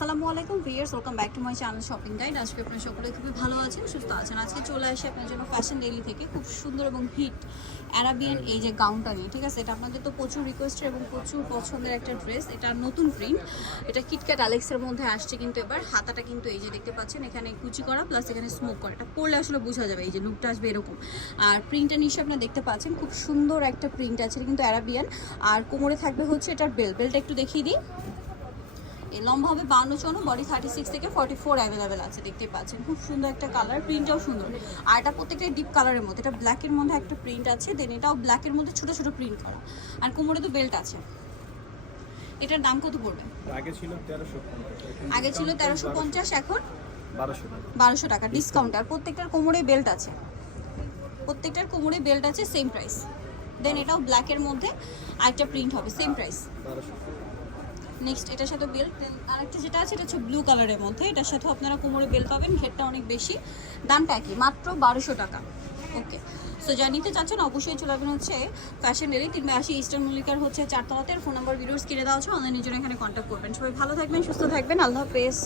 আসসালামু আলাইকুম viewers welcome back to my channel shopping guide আজকে আপনারা সকলে খুবই ভালো আছেন সুস্থ আছেন। আজকে চলে আসি আপনার জন্য ফ্যাশন ডেলি থেকে খুব সুন্দর এবং হিট অ্যারাবিয়ান এই যে গাউনটা নিয়ে ঠিক আছে? এটা আপনাদের তো প্রচুর রিকোয়েস্টের এবং প্রচুর পছন্দের একটা ড্রেস এটা নতুন প্রিন্ট এটা কিটক্যাট আলেক্সের মধ্যে আসছে কিন্তু এবার। হাতাটা কিন্তু এই যে দেখতে পাচ্ছেন এখানে কুচি করা প্লাস এখানে স্মোক করা। এটা পরলে আসলে বোঝা যাবে এই যে লুকটা আসবে এরকম। আর প্রিন্টটা নিশ্চয়ই আপনারা দেখতে পাচ্ছেন খুব সুন্দর একটা প্রিন্ট আছে এটা কিন্তু অ্যারাবিয়ান আর কোমরে থাকবে হচ্ছে এটার বেল বেলটা একটু দেখিয়ে দিই। এই লম্বা হবে বান্ন চৌন্ন বডি থার্টি সিক্স থেকে ফর্টি ফোর অ্যাভেলেবেল আছে দেখতে পাচ্ছেন। খুব সুন্দর একটা কালার প্রিন্টটাও সুন্দর। আর এটা প্রত্যেকটা ডিপ কালারের মধ্যে এটা ব্ল্যাকের মধ্যে একটা প্রিন্ট আছে দেন এটাও ব্ল্যাকের মধ্যে ছোট ছোট প্রিন্ট করা। আর কোমরে তো বেল্ট আছে। এটার দাম কত পড়বে? আগে ছিল তেরোশো আগে ছিল তেরোশো পঞ্চাশ এখন বারোশো টাকা। ডিসকাউন্ট আর প্রত্যেকটার কোমরে বেল্ট আছে। প্রত্যেকটার কোমরে বেল্ট আছে সেম প্রাইস দেন এটাও ব্ল্যাকের মধ্যে আরেকটা প্রিন্ট হবে সেম প্রাইস নেক্সট এটার সাথে বেল্ট দেন আরেকটা যেটা আছে, এটা হচ্ছে ব্লু কালারের মধ্যে। এটার সাথে আপনারা কোমরে বেল পাবেন, ঘেরটা অনেক বেশি। দামটা একই, মাত্র বারোশো টাকা। ওকে সো যা নিতে চাচ্ছেন, অবশ্যই চলে আসবেন হচ্ছে ফ্যাশন ডেলি তিনবে আশি ইস্টার্ন মল্লিকার হচ্ছে চারতলাতে। ফোন নাম্বার ভিডিওস কিনে দেওয়া হচ্ছে অনলাইনের জন্য এখানে কন্ট্যাক্ট করবেন। সবাই ভালো থাকবেন, সুস্থ থাকবেন। আল্লাহ হাফেজ।